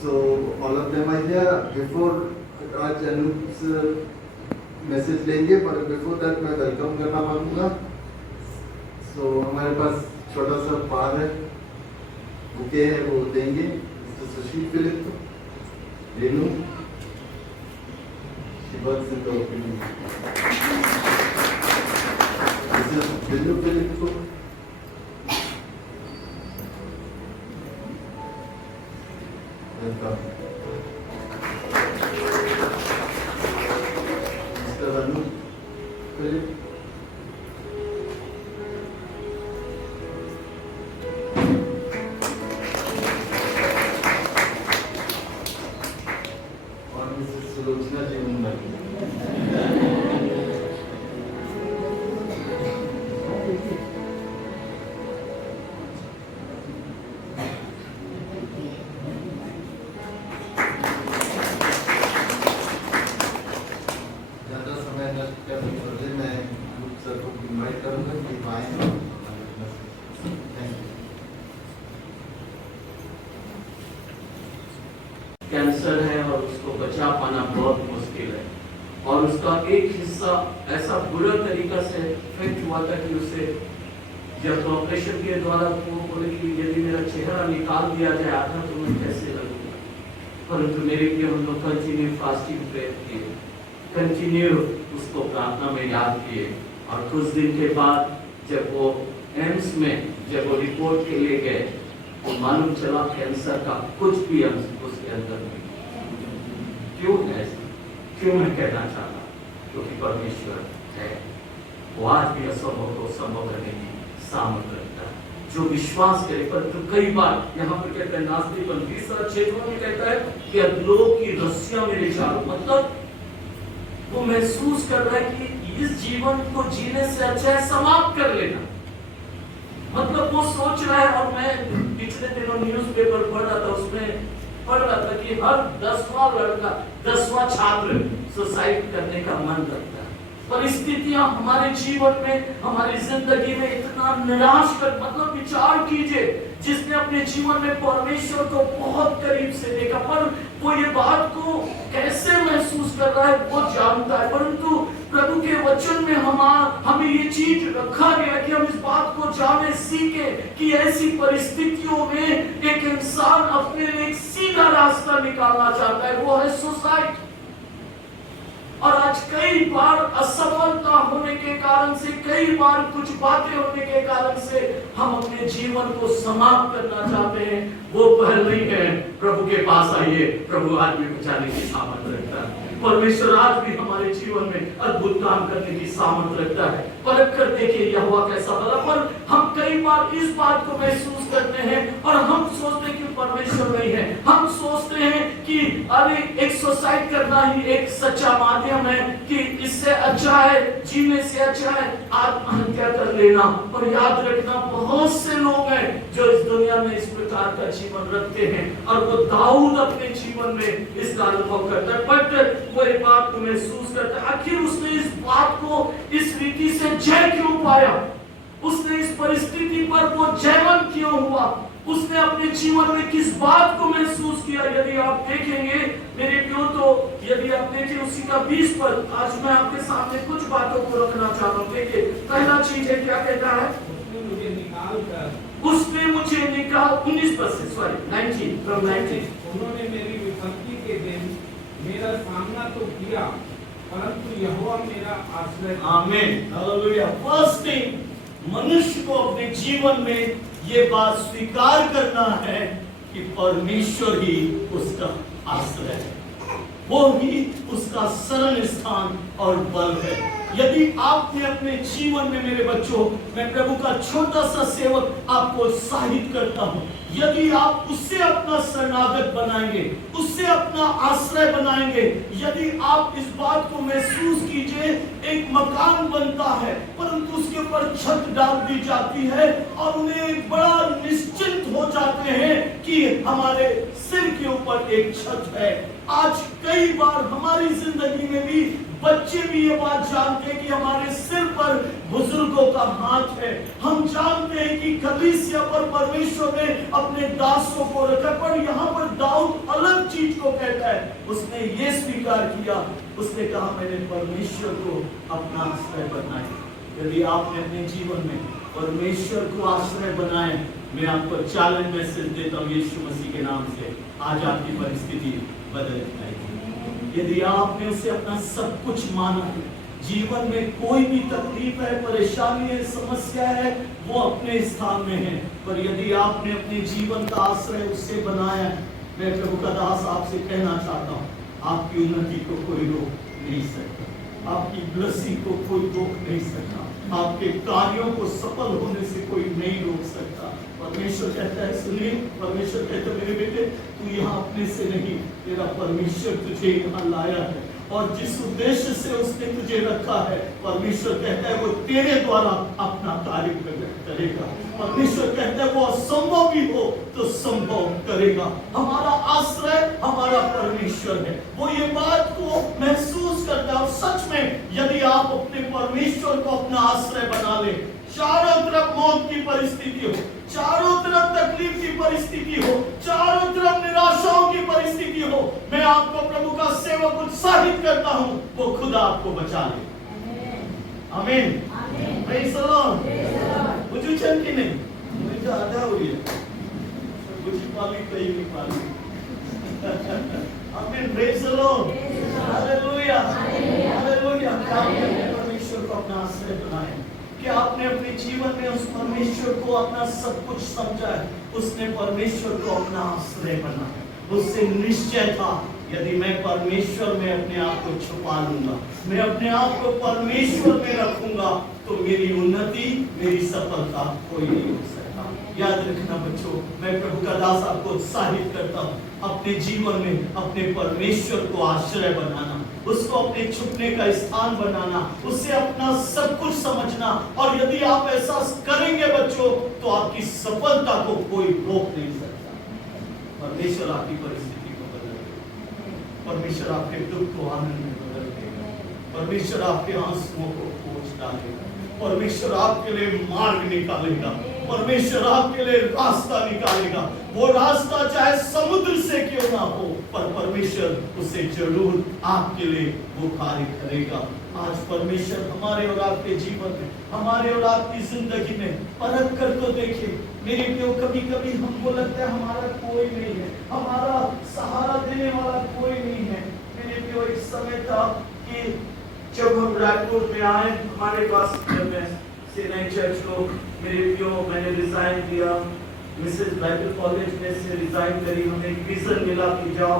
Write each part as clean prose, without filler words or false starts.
So all of them are here. Before आज अनुज message लेंगे, पर बिफोर दैट मैं वेलकम करना मांगूंगा। So हमारे पास छोटा सा पार है, बुके है, वो देंगे मिस्टर सुशील फिलिप को। Renu she works in the opening. This is Renew Philip को। Welcome. Mr. Anu Philip। और मिसेस सुलोचना जी मुंबई। कैंसर है और उसको बचा पाना बहुत मुश्किल है, और उसका एक हिस्सा ऐसा बुरा तरीका से इफेक्ट हुआ था कि उसे जब ऑपरेशन के द्वारा वो बोले कि यदि मेरा चेहरा निकाल दिया जाए आधा तो मैं कैसे लगूंगा। परंतु मेरे लिए हम लोग कंटिन्यू फास्टिंग प्रेयर किए, कंटिन्यू उसको प्रार्थना में याद किए, और कुछ दिन के बाद जब वो एम्स में जब वो रिपोर्ट के लिए गए तो मालूम चला कैंसर का कुछ भी अंश उसके अंदर नहीं। क्यों है? क्यों मैं कहना चाहता? क्योंकि परमेश्वर है, वो आज भी असंभव को संभव करने की सामर्थ्य रखता है जो विश्वास करे। परंतु कई बार यहाँ पर कहते हैं नास्तिकपन, तीसरा क्षेत्रों में कहता है कि अधलों की रस्सियां मेरे चारों, मतलब वो महसूस कर रहा है कि इस जीवन को जीने से अच्छा है समाप्त कर लेना। मतलब वो सोच रहा है, और मैं पिछले दिनों न्यूज़पेपर पढ़ रहा था, उसमें पढ़ रहा था कि हर 10वां लड़का 10वां छात्र सुसाइड करने का मन रखता है। परिस्थितियां हमारे जीवन में, हमारी जिंदगी में इतना निराश कर, मतलब विचार कीजिए, जिसने अपने जीवन में परमेश्वर को बहुत करीब से देखा, पर वो ये बात को कैसे महसूस कर रहा है वो जानता है। परंतु प्रभु के वचन में हमें ये चीज रखा गया कि हम इस बात को जाने सीखे कि ऐसी परिस्थितियों में एक इंसान अपने लिए एक सीधा रास्ता निकालना चाहता है, वो है सुसाइड। और आज कई बार असफलता होने के कारण से, कई बार कुछ बातें होने के कारण से हम अपने जीवन को समाप्त करना चाहते हैं। वो पहल नहीं है, प्रभु के पास आइए, प्रभु आज भी बचाने की सामर्थ्य रखता है। परमेश्वर आज भी हमारे जीवन में अद्भुत काम करने की सामर्थ्य रखता है। परख कर देखिए यहोवा कैसा भला। पर हम कई बार इस बात को महसूस करते हैं और हम सोचते हैं कि परमेश्वर नहीं है। हम सोचते हैं कि अरे एक सुसाइड करना ही एक सच्चा माध्यम है, कि इससे अच्छा है, जीने से अच्छा है आत्महत्या कर लेना। और याद रखना, बहुत से लोग हैं जो इस दुनिया में इस प्रकार का जीवन रखते हैं, और वो दाऊद अपने जीवन में इसका अनुभव करता है। बट वो एक बात को महसूस करता है, आखिर उसने इस बात को इस रीति से जय क्यों पाया, उसने इस परिस्थिति पर वो जयवंत क्यों हुआ, उसने अपने जीवन में किस बात को महसूस किया। यदि आप देखेंगे मेरे प्रियो, तो यदि आप देखें उसी का 20 पद, आज मैं आपके सामने कुछ बातों को रखना चाहता हूँ। देखिए पहला चीज है, क्या कहता है, उसने मुझे निकाल 19 पद से, सॉरी 19 from 19, उन्होंने मेरी विपत्ति के दिन मेरा सामना तो किया, परंतु यहोवा मेरा आश्रय। आमीन, हालेलुया। फर्स्ट थिंग, मनुष्य को अपने जीवन में ये बात स्वीकार करना है कि परमेश्वर ही उसका आश्रय है, वो ही उसका शरण स्थान और बल है। यदि आपने अपने जीवन में, मेरे बच्चों, मैं प्रभु का छोटा सा सेवक आपको उत्साहित करता हूं, यदि आप उससे अपना शरणागत बनाएंगे, उससे अपना आश्रय बनाएंगे, यदि आप इस बात को महसूस कीजिए, एक मकान बनता है परंतु उसके ऊपर छत डाल दी जाती है और उन्हें एक बड़ा निश्चिंत हो जाते हैं कि हमारे सिर के ऊपर एक छत है। आज कई बार हमारी जिंदगी में भी बच्चे भी ये बात जानते हैं कि हमारे सिर पर बुजुर्गों का हाथ है। हम जानते हैं कि कलीसिया पर परमेश्वर ने अपने दासों को रखा। पर यहाँ पर दाऊद अलग चीज को कहता है, उसने ये स्वीकार किया, उसने कहा मैंने परमेश्वर को अपना आश्रय बनाया। यदि आपने अपने जीवन में परमेश्वर को आश्रय बनाए, मैं आपको चैलेंज मैसेज देता हूँ यीशु मसीह के नाम से, आज आपकी परिस्थिति बदल जाएगी। यदि आपने उसे अपना सब कुछ माना है, जीवन में कोई भी तकलीफ है, परेशानी है, समस्या है, वो अपने स्थान में है, पर यदि आपने अपने जीवन का आश्रय उससे बनाया है, मैं प्रभु का दास आपसे कहना चाहता हूँ, आपकी उन्नति को कोई रोक नहीं सकता, आपकी ब्लेसिंग को कोई रोक नहीं सकता, आपके कार्यों को सफल होने से कोई नहीं रोक सकता। परमेश्वर कहता है, सुनिए, परमेश्वर कहता है मेरे बेटे, तू यहाँ अपने से नहीं, तेरा परमेश्वर तुझे यहाँ लाया है, और जिस उद्देश्य से उसने तुझे रखा है, परमेश्वर कहता है वो तेरे द्वारा अपना कार्य करेगा। परमेश्वर कहता है वो असंभव भी हो तो संभव करेगा। हमारा आश्रय हमारा परमेश्वर है, वो ये बात को महसूस करता है। और सच में यदि आप अपने परमेश्वर को अपना आश्रय बना ले, चारों तरफ मौत की परिस्थिति हो, चारों तरफ तकलीफ की परिस्थिति हो, चारों तरफ निराशाओं की परिस्थिति हो, मैं आपको प्रभु का सेवक उत्साहित करता हूं, वो खुद आपको बचा ले। आमीन, प्रेज़ द लॉर्ड। मुझे चल की नहीं, मुझे आधा हुई है, मुझे पाली कहीं नहीं पाली। आमीन, praise the Lord, hallelujah, hallelujah. परमेश्वर को अपना आश्रय बनाए कि आपने अपने जीवन में उस परमेश्वर को अपना सब कुछ समझा है, उसने परमेश्वर को अपना आश्रय बनाया। उससे निश्चय था, यदि मैं परमेश्वर में अपने आप को छुपा लूंगा, मैं अपने आप को परमेश्वर में रखूंगा, तो मेरी उन्नति, मेरी सफलता कोई नहीं हो सकता। याद रखना बच्चों, मैं प्रभु का दास आपको उत्साहित करता हूँ, अपने जीवन में अपने परमेश्वर को आश्रय बनाना, उसको अपने छुपने का स्थान बनाना, उससे अपना सब कुछ समझना। और यदि आप ऐसा करेंगे बच्चों, तो आपकी सफलता को कोई रोक नहीं सकता। परमेश्वर आपकी परिस्थिति को बदल देगा, परमेश्वर आपके दुख को आनंद में बदल देगा, परमेश्वर आपके आंसुओं को पोंछ डालेगा, परमेश्वर आपके लिए मार्ग निकालेगा, परमेश्वर आपके लिए रास्ता निकालेगा। वो रास्ता चाहे समुद्र से क्यों ना हो, पर परमेश्वर उसे जरूर आपके लिए वो कार्य करेगा। आज परमेश्वर हमारे और आपके जीवन में, हमारे और आपकी जिंदगी में परख कर तो देखिए। मेरे प्रियो, कभी कभी हमको लगता है हमारा कोई नहीं है, हमारा सहारा देने वाला कोई नहीं है। मेरे प्रियो, एक समय था कि जब हम रायपुर में आए, हमारे पास जब मैं सेनाई चर्च को, मेरे प्रियो, मैंने रिजाइन दिया, मिसेस बाइबल कॉलेज में से रिजाइन करी, हमें एक विजन मिला कि जाओ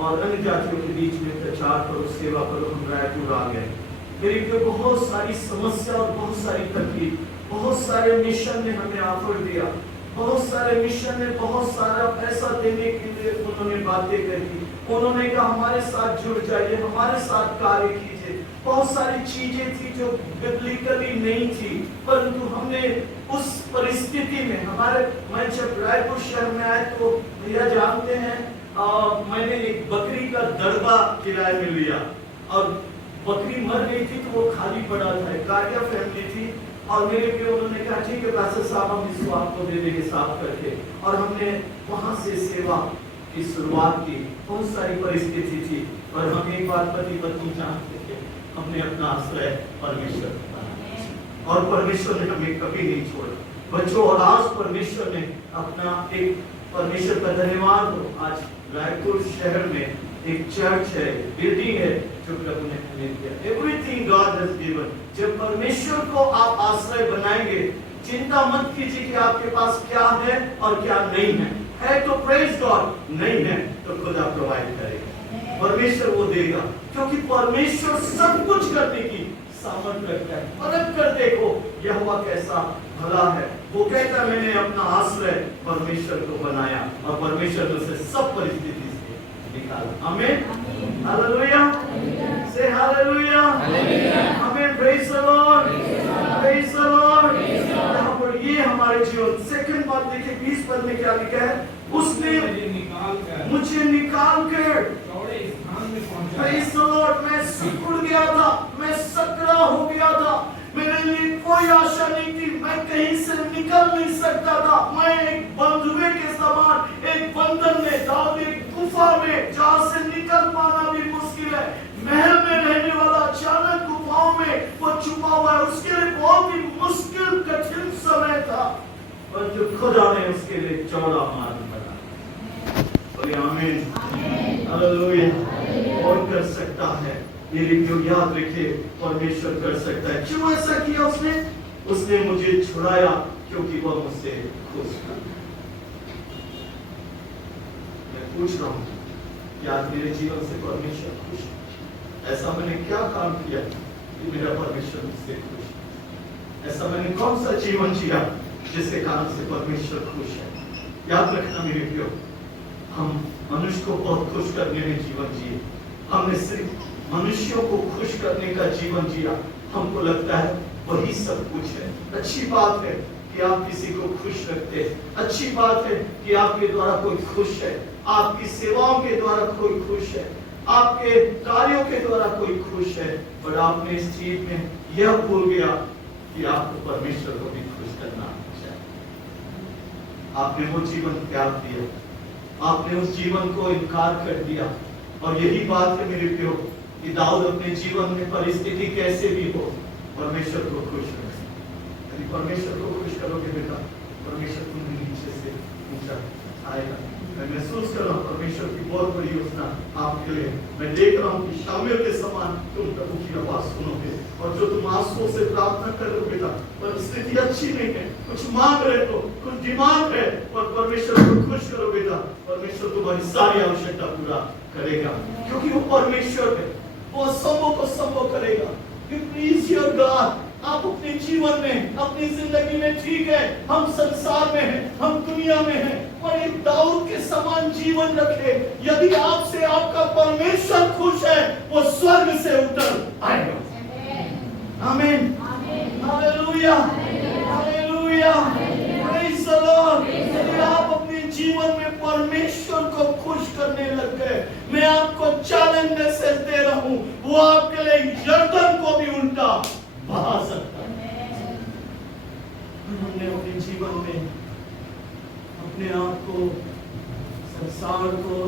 और अन्य जातियों के बीच में प्रचार करो, सेवा करो। हम रायपुर आ गए। मेरे प्रियो, बहुत सारी समस्या और बहुत सारी तकलीफ, बहुत सारे मिशन ने हमें ऑफर दिया, बहुत सारे मिशन ने बहुत सारा पैसा देने के लिए उन्होंने बातें कही, उन्होंने कहा हमारे साथ जुड़ जाइए, हमारे साथ कार्य कीजिए। बहुत सारी चीजें थी जो बिब्लिकली नहीं थी, परंतु हमने उस परिस्थिति में मैं जब रायपुर शहर में आए तो भैया जानते हैं, मैंने एक बकरी का दड़बा किराए में लिया और बकरी मर गई थी तो वो खाली पड़ा था, कार्या फैमिली थी। और मेरे प्रियो, उन्होंने कहा ठीक है पास्टर साहब, हम इसको आपको दे देंगे साफ करके। और हमने वहां से सेवा की शुरुआत की। बहुत सारी परिस्थिति थी, पर हम एक बात पति पत्नी जानते थे, हमने अपना आश्रय परमेश्वर बनाया और परमेश्वर ने हमें कभी नहीं छोड़ा बच्चों। और आज परमेश्वर ने अपना एक, परमेश्वर का धन्यवाद हो, आज रायपुर शहर में एक चर्च है, बिल्डिंग है जो प्रभु ने हमें दिया। Everything God has given. जब परमेश्वर को आप आश्रय बनाएंगे, चिंता मत कीजिए कि आपके पास क्या है और क्या नहीं है तो प्रेज गॉड, नहीं है तो खुदा प्रोवाइड करेगा, परमेश्वर वो देगा, क्योंकि परमेश्वर सब कुछ करने की सामर्थ्य रखता है। परख कर देखो यहोवा कैसा भला है। वो कहता मैंने अपना आश्रय परमेश्वर को बनाया और परमेश्वर ने उसे सब परिस्थिति से निकाला। आमीन, हालेलुया, से हालेलुया, आमीन, praise the Lord, praise the Lord. यहाँ पर ये हमारे जीवन। सेकंड बात देखिए 20 पद में क्या लिखा है, उसने मुझे निकाल कर चौड़े स्थान में पहुंचाया। Praise the Lord. मैं सिकुड़ गया था, मैं सकरा हो गया था, मेरे लिए कोई कोई आशा नहीं थी, मैं कहीं से निकल नहीं सकता था। मैं एक बंधुए के समान एक बंधन में, दाऊद एक गुफा में जहां से निकल पाना भी मुश्किल है। महल में रहने वाला अचानक गुफाओं में वो छुपा हुआ है, उसके लिए बहुत ही मुश्किल कठिन समय था, और जो खुदा ने उसके लिए चौड़ा मार्ग बना। बोले आमीन, हालेलुया। और कर सकता है, मेरे को याद रखे, परमेश्वर कर सकता है। क्यों ऐसा किया उसने मुझे छुड़ाया क्योंकि वह मुझसे खुश था। मैं पूछ रहा हूँ, क्या आज मेरे जीवन से परमेश्वर खुश है? ऐसा मैंने क्या काम किया कि मेरा परमेश्वर मुझसे खुश है? ऐसा मैंने कौन सा जीवन जिया जिसके कारण से परमेश्वर खुश है? याद रखना मेरे प्रियो, हम मनुष्य को बहुत खुश करने में जीवन जिए। हमने सिर्फ मनुष्यों को खुश करने का जीवन जिया। हमको लगता है वही सब कुछ है। अच्छी बात है कि आप किसी को खुश रखते हैं, अच्छी बात है कि आपके द्वारा कोई खुश है, आपकी सेवाओं के द्वारा कोई खुश है, आपके कार्यों के द्वारा कोई खुश है। पर आपने इस चीज में यह भूल गया कि आपको परमेश्वर को भी खुश करना चाहिए। आपने वो जीवन त्याग दिया, आपने उस जीवन को इनकार कर दिया। और यही बात है मेरे प्रियो कि दाऊद अपने जीवन में परिस्थिति कैसे भी हो, परमेश्वर को खुश रखें। यदि परमेश्वर को खुश करोगे बेटा, परमेश्वर तुम्हें नीचे से ऊंचा आएगा। मैं महसूस कर रहा हूँ परमेश्वर की बहुत बड़ी योजना आपके लिए। मैं देख रहा हूँ कि शामिल के समान तुम प्रभु की आवाज सुनोगे, और जो तुम आंसुओं से प्रार्थना कर रहे हो बेटा, परिस्थिति अच्छी नहीं है, कुछ मांग रहे हो, कुछ डिमांड है, और परमेश्वर को खुश करो बेटा, परमेश्वर तुम्हारी सारी आवश्यकता पूरा करेगा, क्योंकि वो परमेश्वर है, वो असंभव को संभव करेगा। You please your God। आप अपने जीवन में, अपनी जिंदगी में, ठीक है हम संसार में हैं, हम दुनिया में हैं, पर एक दाऊद के समान जीवन रखे। यदि आपसे आपका परमेश्वर खुश है, वो स्वर्ग से उतर आएगा। आमीन, hallelujah, hallelujah, praise the Lord. यदि आप अपने जीवन में परमेश्वर को खुश करने लग गए, मैं आपको चैलेंज मैसेज दे रहा हूं, वो आपके लिए यर्दन को भी उल्टा बहा सकता है। हमने अपने जीवन में अपने आप को, संसार को,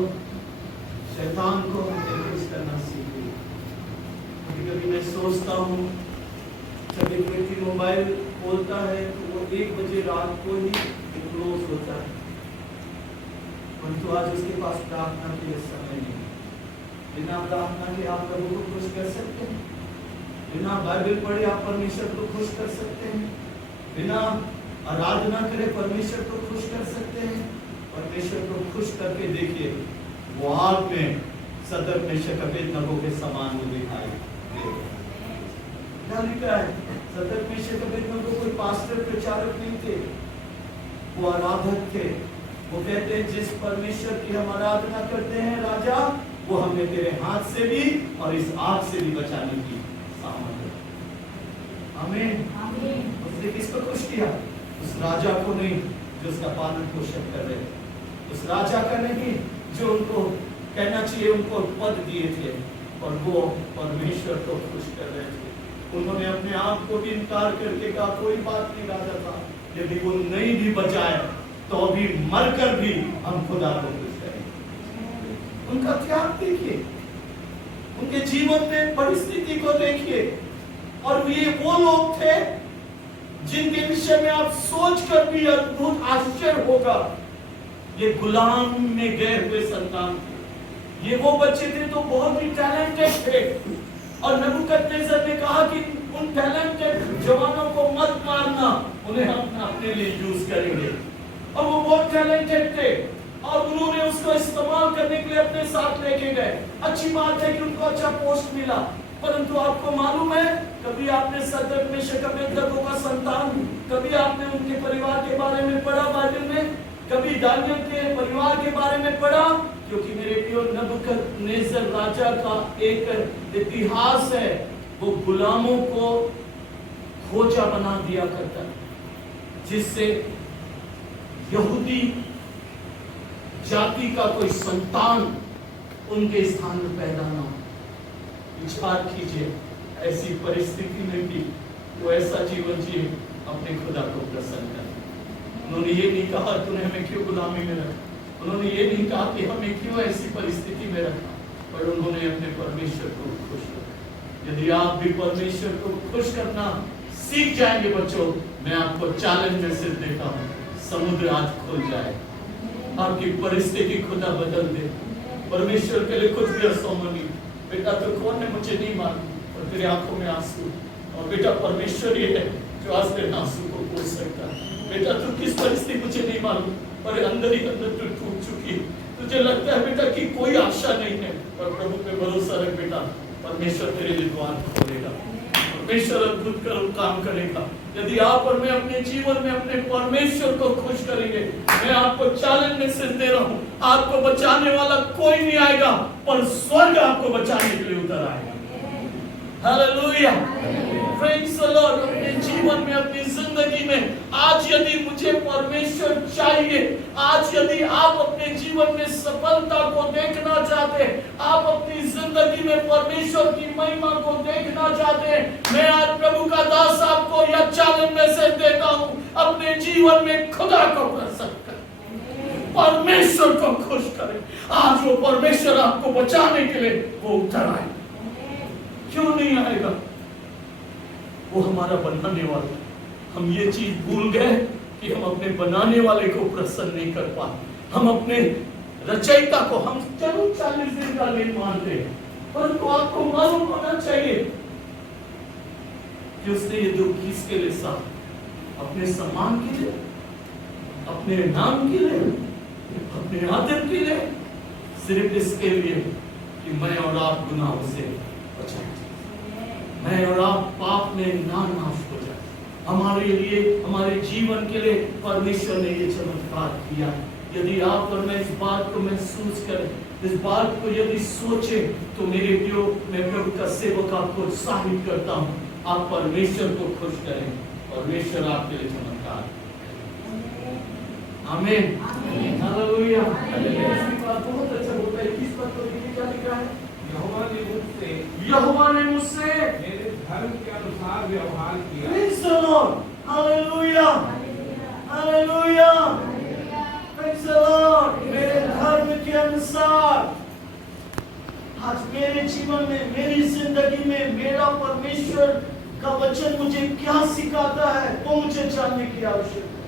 शैतान को खुश करना सीख लिया। कभी कभी मैं सोचता हूँ, जब एक व्यक्ति मोबाइल खोलता है तो वो 1 बजे रात को ही क्लोज होता है, परंतु आज उसके पास प्रार्थना के लिए समय नहीं। बिना प्रार्थना के आप प्रभु को खुश कर सकते हैं? बिना बाइबल पढ़े आप परमेश्वर को खुश कर सकते हैं? बिना आराधना करे परमेश्वर को खुश कर सकते हैं? परमेश्वर को खुश करके देखिए, वो आग में सदर में अबेदनगो के समान वो दिखाई देगा। क्या लिखा है? सदर में अबेदनगो कोई पास्टर प्रचारक नहीं थे, वो आराधक थे। वो कहते हैं जिस परमेश्वर की हम आराधना करते हैं राजा, वो हमें तेरे हाथ से भी और इस आग से भी बचाने की सामर्थ्य। आमीन, आमीन। उसने किसको खुश किया? उस राजा को नहीं जो उसका पालन पोषण कर रहे, उस राजा का नहीं जो उनको कहना चाहिए उनको पद दिए थे, और वो परमेश्वर को खुश कर रहे थे। उन्होंने अपने आप को भी इनकार करके कहा कोई बात नहीं राजा था, यदि वो नहीं भी बचाए तो अभी मरकर भी हम खुदा को खुश करेंगे। उनका त्याग देखिए, उनके जीवन में परिस्थिति को देखिए, और ये वो लोग थे जिनके विषय में आप सोचकर भी अद्भुत आश्चर्य होगा। ये गुलाम में गए हुए संतान थे, ये वो बच्चे थे तो बहुत ही टैलेंटेड थे, और नबूकदनेस्सर ने कहा कि उन टैलेंटेड जवानों को मत मारना, उन्हें हम अपने लिए यूज करेंगे। और वो बहुत टैलेंटेड थे, और उन्होंने उसको इस्तेमाल करने के लिए अपने साथ लेके गए। अच्छी बात है कि उनको अच्छा पोस्ट मिला, परंतु आपको मालूम है कभी आपने सदर में अबेदनगो का संतान, कभी आपने उनके परिवार के बारे में पढ़ा बाइबल में? कभी दानियल के परिवार के बारे में पढ़ा? क्योंकि मेरे प्रियो नबूकदनेस्सर राजा का एक इतिहास है, वो गुलामों को खोजा बना दिया करता, जिससे यहूदी जाति का कोई संतान उनके स्थान में पैदा ना हो। विचार कीजिए, ऐसी परिस्थिति में भी वो ऐसा जीवन जिए अपने खुदा को प्रसन्न कर। उन्होंने ये नहीं कहा तूने हमें क्यों गुलामी में रखा, उन्होंने ये नहीं कहा कि हमें क्यों ऐसी परिस्थिति में रखा, पर उन्होंने अपने परमेश्वर को खुश रखा। यदि आप भी परमेश्वर को खुश करना सीख जाएंगे बच्चों, मैं आपको चैलेंज मैसेज देता हूँ, समुद्र आज खुल जाए, आपकी परिस्थिति खुदा बदल दे। परमेश्वर के लिए खुद भी असमनी, बेटा तो कौन है मुझे नहीं मालूम, और तेरी आंखों में आंसू, और बेटा परमेश्वर ही है जो आज तेरे आंसू को पोंछ सकता है। बेटा तू किस परिस्थिति मुझे नहीं मालूम, पर अंदर ही अंदर तू टूट चुकी, तुझे लगता है बेटा कि कोई आशा नहीं है, पर प्रभु पे भरोसा रख बेटा, परमेश्वर तेरे लिए द्वार खोलेगा, परमेश्वर अद्भुत काम करेगा। यदि आप और मैं अपने जीवन में अपने परमेश्वर को खुश करेंगे, मैं आपको चैलेंज मैसेज दे रहा हूँ, आपको बचाने वाला कोई नहीं आएगा, पर स्वर्ग आपको बचाने के लिए उतर आएगा। Hallelujah, praise the Lord. अपने जीवन में, अपनी जिंदगी में आज यदि मुझे परमेश्वर चाहिए, आज यदि आप अपने जीवन में सफलता को देखना चाहते, आप अपनी जिंदगी में परमेश्वर की महिमा को देखना चाहते, मैं आज प्रभु का दास आपको यह चैलेंज मैसेज देता हूं, अपने जीवन में खुदा को प्रसन्न करें, परमेश्वर को खुश करें। आज वो परमेश्वर आपको बचाने के लिए वो उतर आए। क्यों नहीं आएगा? वो हमारा बनाने वाला। हम ये चीज भूल गए कि हम अपने बनाने वाले को प्रसन्न नहीं कर पाए, हम अपने रचयिता को, हम चलो 40 दिन का नहीं मानते, परंतु आपको मालूम होना चाहिए कि उसने ये दुख किसके लिए सहा, अपने सम्मान के लिए, अपने नाम के लिए, अपने आदर के लिए, सिर्फ इसके लिए कि मैं और आप गुनाहों से बचाए, मैं और आप पाप में ना नाश हो जाए। हमारे लिए, हमारे जीवन के लिए परमेश्वर ने ये चमत्कार किया। यदि आप और मैं इस बात को महसूस करें, इस बात को यदि सोचे, तो मेरे प्रियो, मैं प्रभु का सेवक आपको उत्साहित करता हूँ, आप परमेश्वर को खुश करें, परमेश्वर आपके लिए चमत्कार। आमीन, हालेलुया। बहुत अच्छा होता है। किस बात को देखिए क्या लिखा है? यहोवा ने मुझसे मेरे धर्म के अनुसार व्यवहार किया। Praise the Lord, hallelujah, hallelujah, Praise the Lord। मेरे धर्म के अनुसार आज मेरे जीवन में, मेरी जिंदगी में मेरा परमेश्वर का वचन मुझे क्या सिखाता है, वो मुझे जानने की आवश्यकता है,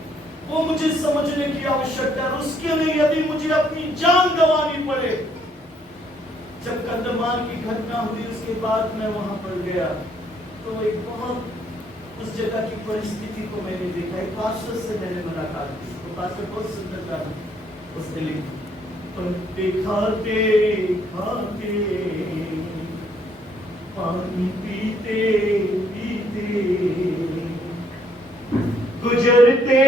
वो मुझे समझने की आवश्यकता है। उसके लिए यदि मुझे अपनी जान गंवानी पड़े, जब कंधमाल की घटना हुई उसके बाद मैं वहां पर गया, तो एक बहुत उस जगह की परिस्थिति को मैंने देखा। एक पास्टर से मैंने मुलाकात की, तो पास्टर बहुत सुंदर था, उसने लिखा, पत्ते खाते खाते पानी पीते पीते गुजरते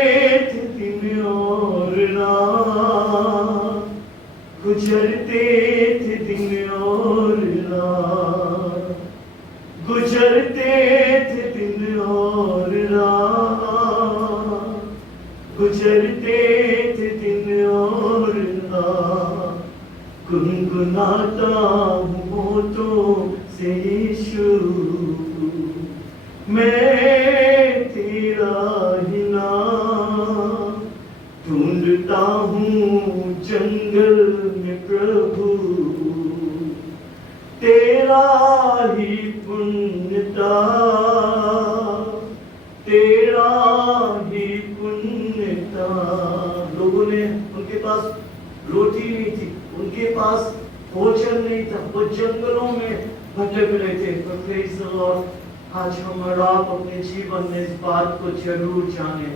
थे दिन और रात, गुजरते थे दिन और रात, गुजरते थे दिन और रात, गुजरते थे दिन और रात, गुनगुनाता हूँ होठों से यीशु, मैं तेरा ही नाम ढूंढता हूँ जंगल में प्रभु, तेरा ही पुण्यता, तेरा ही पुण्यता। लोगों ने, उनके पास रोटी नहीं थी, उनके पास भोजन नहीं था, वो जंगलों में भटक रहे थे। पर प्रेज़ द लॉर्ड, आज हम और आप अपने जीवन में इस बात को जरूर जाने,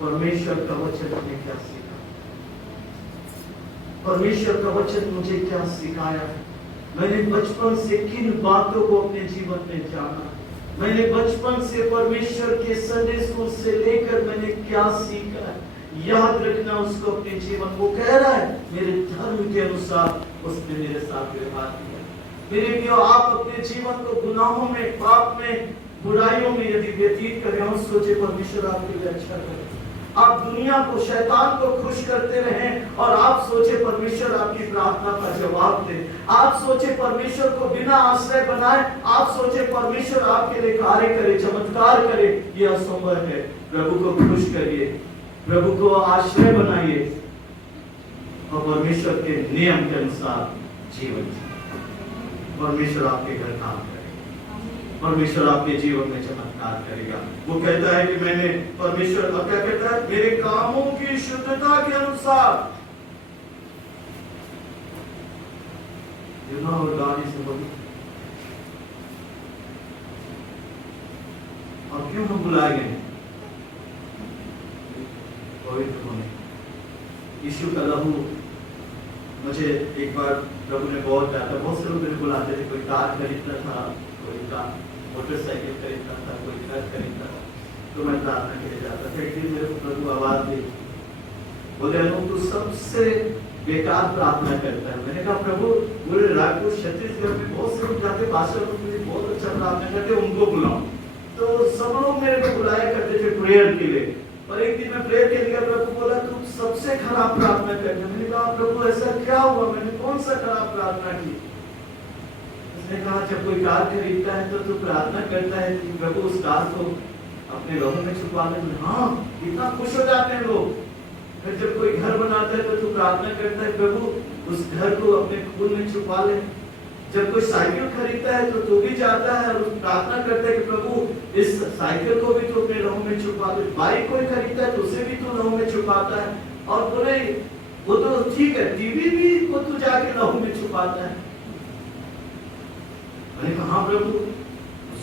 परमेश्वर का वचन हमें क्या सिखाया, परमेश्वर का वचन मुझे क्या सिखाया है। मैंने बचपन से किन बातों को अपने जीवन में जाना, मैंने बचपन से परमेश्वर के संडे स्कूल से लेकर मैंने क्या सीखा है, याद रखना उसको अपने जीवन। वो कह रहा है मेरे धर्म के अनुसार उसने मेरे साथ व्यवहार किया। मेरे प्रियो, आप अपने जीवन को गुनाहों में, पाप में, बुराइयों में यदि व्यतीत करें और सोचे परमेश्वर आपके लिए अच्छा करे, आप दुनिया को, शैतान को खुश करते रहें और आप सोचे परमेश्वर परमेश्वर आपकी प्रार्थना का जवाब दे। आप सोचे परमेश्वर को बिना आश्रय बनाए, आप सोचे परमेश्वर आपके लिए कार्य करे, चमत्कार करे, ये असंभव है। प्रभु को खुश करिए, प्रभु को आश्रय बनाइए और परमेश्वर के नियम के अनुसार जीवन जिए। परमेश्वर आपके घर काम करेगा, परमेश्वर आपके जीवन में चमत्कार करेगा। वो कहता है कि मैंने, परमेश्वर अब क्या कहता है, मेरे कामों की शुद्धता के अनुसार। You know God is holy। और क्यों हम बुलाए गए पवित्र होने? यीशु का लहू, मुझे एक बार प्रभु ने बहुत डांटा। बहुत से लोग मुझे बुलाते थे, कोई कार खरीदना था, कोई कार मोटरसाइकिल खरीदना था, कोई घर खरीदना था, तो मैं प्रार्थना के लिए जाता था। एक दिन मेरे प्रभु आवाज दी, बोले अनु तू सबसे बेकार प्रार्थना करता है। मैंने कहा प्रभु, बोले रायपुर छत्तीसगढ़ में बहुत से लोग जाते भाषण में बहुत अच्छा प्रार्थना करते, उनको बुलाओ। तो सब लोग मेरे को बुलाया करते थे प्रेयर के लिए। और एक दिन मैं प्रेयर के लिए, प्रभु बोला तू सबसे खराब प्रार्थना करता है। मैंने कहा प्रभु ऐसा क्या हुआ, मैंने कौन सा खराब प्रार्थना की? उसने कहा जब कोई कार खरीदता है तो तू प्रार्थना करता है कि प्रभु उस कार को अपने लहू में छुपा ले। हाँ, इतना खुश हो जाते हैं लोग। फिर जब कोई घर बनाता है तो तू प्रार्थना करता है प्रभु उस घर को अपने खून में छुपा ले। जब कोई साइकिल खरीदता है तो तू भी जाता है और प्रार्थना करता है कि प्रभु इस साइकिल को भी तू अपने लहू में छुपा ले। बाइक कोई खरीदता है तो उसे भी तू लहू में छुपाता है। और बोले वो तो ठीक है, टीवी भी वो तू जाके लहू में छुपाता है। मैंने कहा हाँ प्रभु,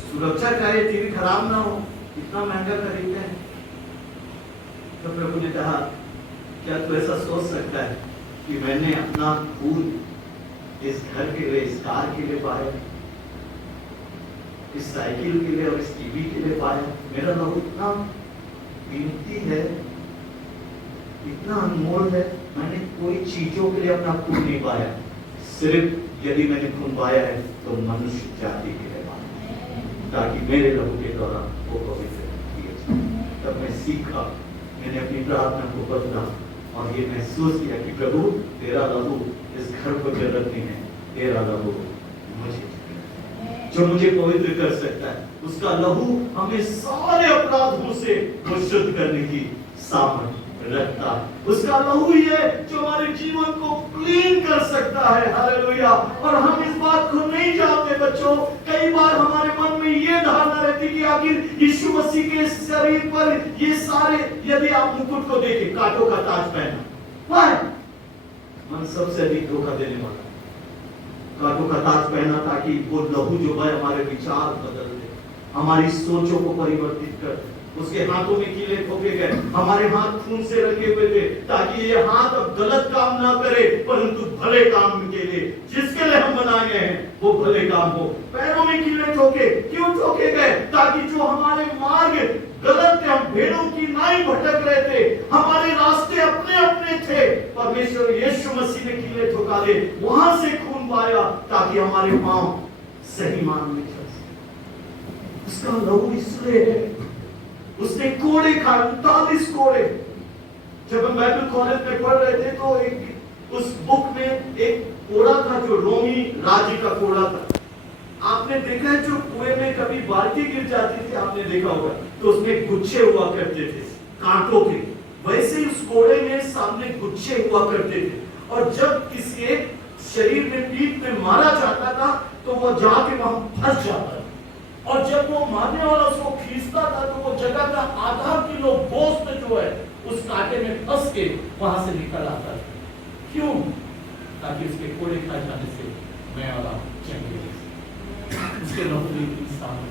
सुरक्षा का ये टीवी खराब ना हो, इतना महंगा खरीदते हैं। तो प्रभु ने कहा क्या तू ऐसा सोच सकता है कि मैंने अपना खून इस घर के लिए, इस कार के लिए पाया, इस साइकिल के लिए और इस टीवी के लिए पाया? मेरा लहू इतना कीमती है, इतना अनमोल है, मैंने कोई चीजों के लिए अपना खून नहीं पाया। सिर्फ यदि मैंने खून पाया है तो मनुष्य जाति के लिए पाया, ताकि मेरे लहू के द्वारा वो पवित्र किए जाए। तब मैं सीखा, मैंने अपनी प्रार्थना को बदला और ये महसूस किया कि प्रभु तेरा लहू इस घर को जरूरत नहीं है, तेरा लहू मुझे, जो मुझे पवित्र कर सकता है। उसका लहू हमें सारे अपराधों से वो शुद्ध करने की सामर्थ्य रखता है। उसका लहू ही है जो हमारे जीवन को क्लीन कर सकता है। हालेलुया। और हम इस बात को नहीं जानते बच्चों। कई बार हमारे मन में ये धारणा रहती कि आखिर यीशु मसीह के शरीर पर ये सारे, यदि आप मुकुट को देखें, कांटों का ताज पहना, वह मन सबसे अधिक धोखा देने वाला। कांटों का ताज पहना ताकि वो लहू जो है हमारे विचार बदल दे, हमारी सोचों को परिवर्तित कर दे। उसके हाथों में कीले ठोके गए, हमारे हाथ खून से रंगे हुए थे ताकि ये हाथ अब गलत काम ना करे परंतु भले काम के लिए, जिसके लिए हम बनाए गए हैं वो भले काम हो। पैरों में कीले ठोके, क्यों ठोके गए? ताकि जो हमारे मार्ग गलत थे, हम भेड़ों की नाई भटक रहे थे, हमारे रास्ते अपने अपने थे, परमेश्वर यीशु मसीह ने कीले ठोका दे, वहां से खून पाया ताकि हमारे पांव सही मार्ग में चल सके। उसका लहू इसलिए है। उसने कोड़े खाए, 39 कोड़े। जब हम बाइबल कॉलेज में पढ़ रहे थे तो एक उस बुक में एक कोड़ा था जो रोमी राज्य का कोड़ा था। आपने देखा है जो कुएं में कभी बाल्टी गिर जाती थी, आपने देखा होगा, तो उसमें गुच्छे हुआ करते थे कांटों के, वैसे ही उस कोड़े में सामने गुच्छे हुआ करते थे। और जब किसी एक शरीर में, पीठ में मारा जाता था तो वो जाके वहां फंस जाता था। और जब वो मारने वाला उसको खींचता था तो वो जगह का आधा किलो गोश्त जो है उस कांटे में फंस के वहां से निकल आता था। क्यों? ताकि उसके कोड़े खा जाने से मैं वाला चंगे, उसके लहू इंसान,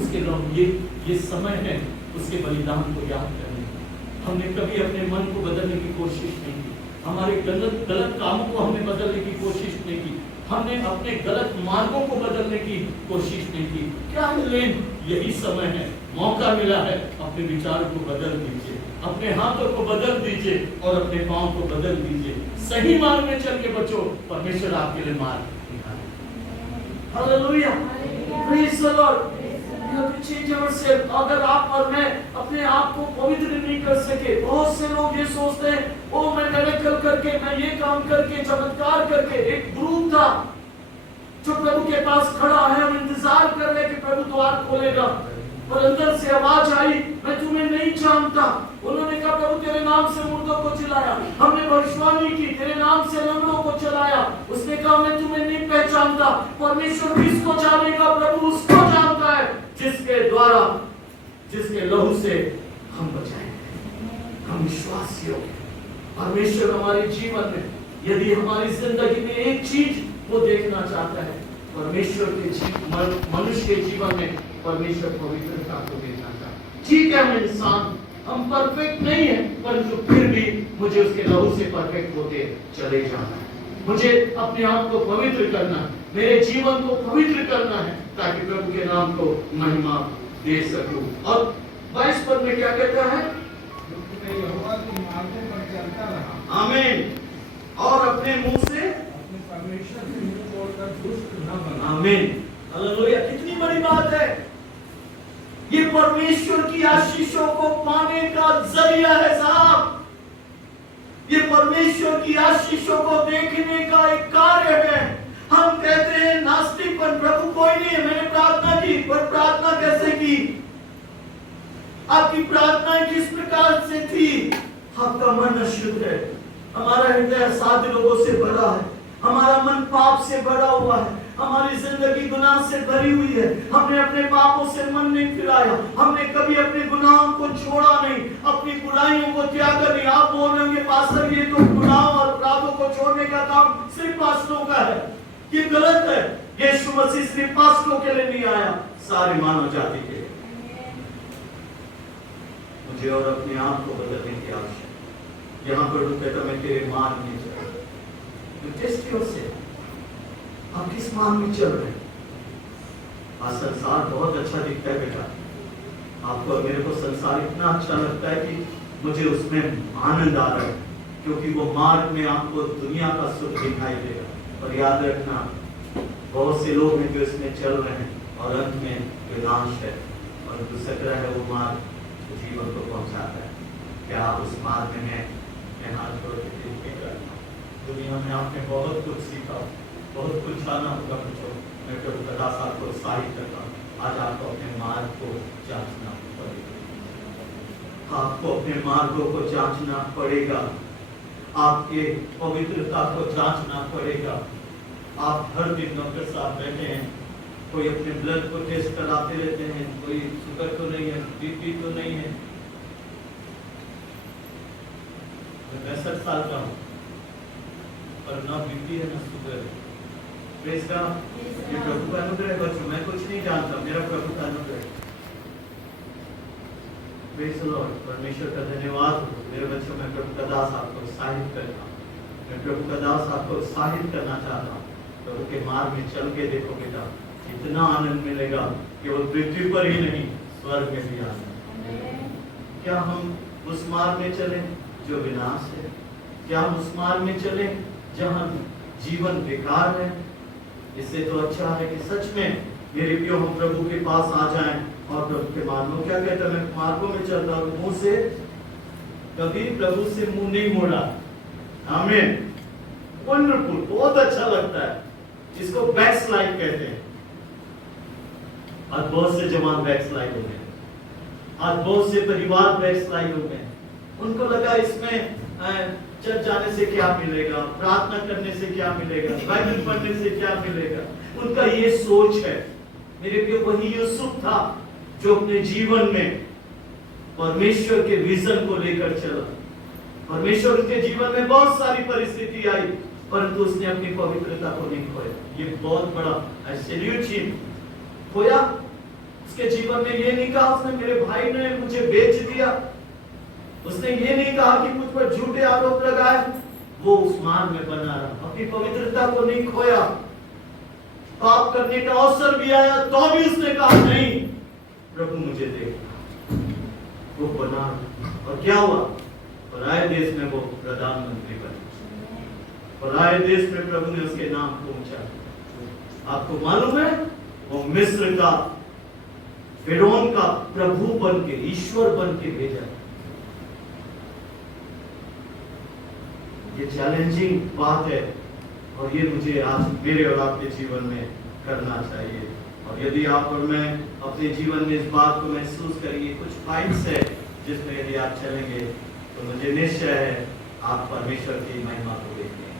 उसके लहू, ये समय है उसके बलिदान को याद करने। हमने कभी अपने मन को बदलने की कोशिश नहीं की, हमारे गलत कामों को हमने बदलने की कोशिश नहीं की, हमने अपने गलत मार्गों को बदलने की कोशिश नहीं की। क्या है लेन? यही समय है, मौका मिला है, अपने विचार को बदल दीजिए, अपने हाथों को बदल दीजिए और अपने पांव को बदल दीजिए। सही मार्ग में चल के बच्चों, परमेश्वर आपके लिए मार्ग निकाले। Hallelujah, praise the Lord. nothing change ourselves. अगर आप और मैं अपने आप को पवित्र नहीं कर सके, बहुत से लोग ये सोचते हैं, ओ मैं मिरेकल करके, मैं ये काम करके, चमत्कार करके। एक ग्रुप था जो प्रभु के पास खड़ा है, हम इंतजार कर रहे कि प्रभु द्वार खोलेगा, पर अंदर से आवाज आई, मैं तुम्हें नहीं जानता। उन्होंने कहा प्रभु तेरे नाम से मुर्दों को चिल्लाया, हमने भविष्यवाणी की, तेरे नाम से लंगड़ों को चलाया। उसने कहा मैं तुम्हें नहीं पहचानता। परमेश्वर किसको जानेगा? प्रभु उसको जानता है जिसके द्वारा, जिसके लहू से हम बचाएंगे, हम विश्वासी होंगे। परमेश्वर हमारे जीवन में, यदि हमारी जिंदगी में एक चीज वो देखना चाहता है, परमेश्वर के मनुष्य के जीवन में परमेश्वर पवित्रता को देखना चाहता है। ठीक है, हम इंसान, हम परफेक्ट नहीं है, परंतु फिर भी मुझे उसके लहू से परफेक्ट होते चले जाना है। मुझे अपने आप को पवित्र करना है, मेरे जीवन को पवित्र करना है, ताकि प्रभु के नाम को महिमा दे सकूं। और 22 पद में क्या कहता है? यहोवा के मार्गों पर चलता रहा। आमीन। और अपने मुंह से, अपने परमेश्वर से मुंह मोड़कर दुष्ट न बना। आमीन। हालेलुया। कितनी बड़ी बात है। ये परमेश्वर की आशीषों को पाने का जरिया है साहब। ये परमेश्वर की आशीषों को देखने का एक कार्य है। हम कहते हैं नास्तिक, पर प्रभु कोई नहीं है, मैंने प्रार्थना की, पर प्रार्थना कैसे की? आपकी प्रार्थना किस प्रकार से थी? आपका मन अशुद्ध है, हमारा हृदय असाध्य लोगों से भरा है, हमारा मन पाप से भरा हुआ है, हमारी जिंदगी गुनाह से भरी हुई है, हमने अपने पापों से मन नहीं फिराया, हमने कभी अपने गुनाहों को छोड़ा नहीं, अपनी बुराइयों को त्यागा नहीं। आप बोल रहे होंगे पास्टर ये तो गुनाह और अपराधों को छोड़ने का काम सिर्फ पास्टरों का है, ये गलत है। यीशु मसीह सिर्फ पास्टरों के लिए नहीं आया, सारे मानव जाति के लिए। मुझे और अपने आप को बदलने की आवश्यकता। यहाँ पर कहता मैं तेरे मार्ग में चल, टेस्ट योरसेल्फ, आप किस मार्ग में चल रहे हैं? आज संसार बहुत अच्छा दिखता है बेटा, आपको और मेरे को संसार इतना अच्छा लगता है कि मुझे उसमें आनंद आ रहा है, क्योंकि वो मार्ग में आपको दुनिया का सुख दिखाई देगा। और याद रखना, बहुत से लोग हैं जो इसमें चल रहे हैं और अंत में विनाश है, और दूसरा है वो मार्ग जो जीवन को पहुंचाता है। क्या आप उस मार्ग में हाथ जोड़ के दुनिया में आपने बहुत कुछ सीखा, बहुत कुछ जाना होगा मुझे, मैं प्रभु का दास आपको उत्साहित करता हूँ। आज आपको अपने मार्ग को जांचना पड़ेगा, आपको अपने मार्गों को जांचना पड़ेगा, आपके पवित्रता को जांचना पड़ेगा। आप हर दिन डॉक्टर साहब बैठे हैं, कोई अपने ब्लड को टेस्ट कराते रहते हैं, कोई शुगर तो नहीं है, बीपी तो नहीं है। मैं 65 साल का हूँ, पर ना बीपी है ना शुगर है। प्रेज़ गॉड, ये प्रभु का अनुग्रह है बच्चों, मैं कुछ नहीं जानता, मेरा प्रभु का अनुग्रह है। प्रेज़ द लॉर्ड, परमेश्वर का धन्यवाद हो। मेरे बच्चों, मैं प्रभु का दास आपको उत्साहित करता हूँ, मैं प्रभु का दास आपको उत्साहित करना चाहता हूँ। प्रभु के मार्ग में चल के देखो बेटा, इतना आनंद मिलेगा, केवल पृथ्वी पर ही नहीं, स्वर्ग में भी आनंद। क्या हम उस मार्ग में चलें जो विनाश है? क्या हम उस मार्ग में चलें जहां जीवन बेकार है? इससे तो अच्छा है कि सच में मेरे प्रियो हम प्रभु के पास आ जाएं और प्रभु के मार्गों, क्या कहता है, मैं मार्गों में चलता हूं, मुंह से कभी प्रभु से मुंह नहीं मोड़ा। आमीन। वंडरफुल, बहुत अच्छा लगता है। इसको बैकस्लाइड कहते हैं। आज बहुत से जवान बैकस्लाइड हो गए, आज बहुत से परिवार बैकस्लाइड हो गए। उनको लगा इसमें चर्च जाने से क्या मिलेगा, प्रार्थना करने से क्या मिलेगा, बाइबल पढ़ने से क्या मिलेगा। उनका ये सोच है। मेरे प्रिय, वही यूसुफ था जो अपने जीवन में परमेश्वर के विजन को लेकर चला। परमेश्वर के जीवन में बहुत सारी परिस्थिति आई, परंतु उसने अपनी पवित्रता को नहीं खोया। ये बहुत बड़ा सैल्यूट चीज खोया। उसके जीवन में ये नहीं कहा उसने मेरे भाई ने मुझे बेच दिया, उसने ये नहीं कहा कि मुझ पर झूठे आरोप लगाए। वो उस मार्ग में बना रहा, अपनी पवित्रता को नहीं खोया। पाप करने का अवसर भी आया तो भी उसने कहा नहीं, प्रभु मुझे देखना। वो बना, और क्या हुआ? पराये देश में वो प्रधानमंत्री बने, पराये देश में प्रभु ने उसके नाम को ऊंचा। आपको मालूम है, वो मिस्र का फिरौन का प्रभु बन के, ईश्वर बन के भेजा। ये चैलेंजिंग बात है और ये मुझे आज मेरे और आपके जीवन में करना चाहिए। और यदि आप और मैं अपने जीवन में इस बात को महसूस करेंगे, कुछ पॉइंट्स है जिसमें यदि आप चलेंगे तो मुझे निश्चय है आप परमेश्वर की महिमा को देखेंगे।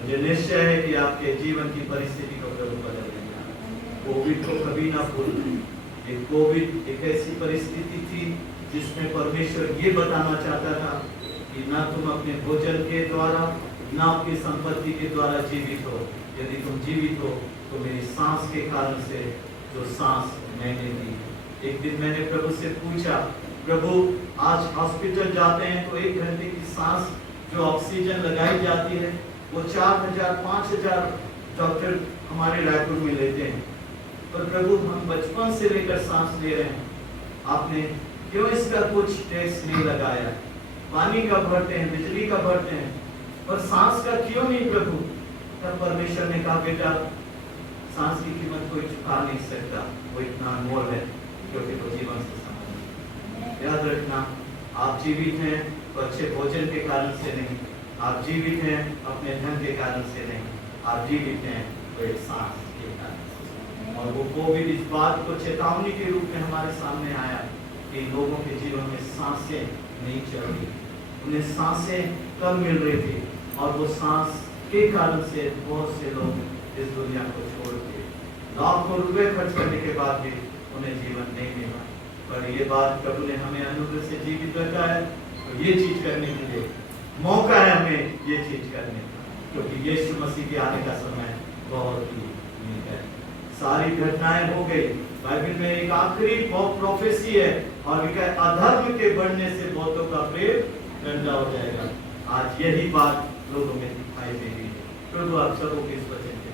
मुझे निश्चय है कि आपके जीवन की परिस्थिति को प्रभु बदल देगा। कोविड को कभी ना भूलना। ये कोविड एक ऐसी परिस्थिति थी जिसमें परमेश्वर ये बताना चाहता था कि ना तुम अपने भोजन के द्वारा, ना अपनी संपत्ति के द्वारा जीवित हो। यदि तुम जीवित हो तो मेरी सांस के कारण से, जो सांस मैंने दी। एक दिन मैंने प्रभु से पूछा, प्रभु आज हॉस्पिटल जाते हैं तो 1 घंटे की सांस जो ऑक्सीजन लगाई जाती है वो 4000 5000 डॉक्टर हमारे रायपुर में लेते हैं, पर प्रभु हम बचपन से लेकर सांस ले रहे हैं, आपने क्यों इसका कुछ टैक्स नहीं लगाया? पानी का भरते हैं, बिजली का भरते हैं, पर सांस का क्यों नहीं प्रभु? तब परमेश्वर ने कहा, बेटा सांस की कीमत कोई चुका नहीं सकता, वो इतना अनमोल है क्योंकि वो जीवन से संबंधित। याद रखना, आप जीवित हैं तो अच्छे भोजन के कारण से नहीं, आप जीवित हैं अपने धन के कारण से नहीं, आप जीवित हैं तो एक सांस के कारण से। और वो कोविड इस बात को चेतावनी के रूप में हमारे सामने आया कि लोगों के जीवन में सांसें नहीं चल रही, उन्हें सांसें कम मिल रही थी और वो सांस के कारण से बहुत से लोग इस दुनिया को छोड़ के लाखों रुपए खर्च करने के बाद भी उन्हें जीवन नहीं मिला। पर ये बात प्रभु ने हमें अनुग्रह से जीवित रखा है, तो ये चीज करने के लिए मौका है हमें ये चीज करने का, क्योंकि यीशु मसीह के आने का समय बहुत ही निकट है। सारी घटनाएं हो गई। बाइबल में एक आखिरी प्रोफेसी है और अधर्म के बढ़ने से बहुतों का पेट गंदा हो जाएगा। आज यही बात लोगों में दिखाई दे रही है। प्रभु आप सबों के इस वचन के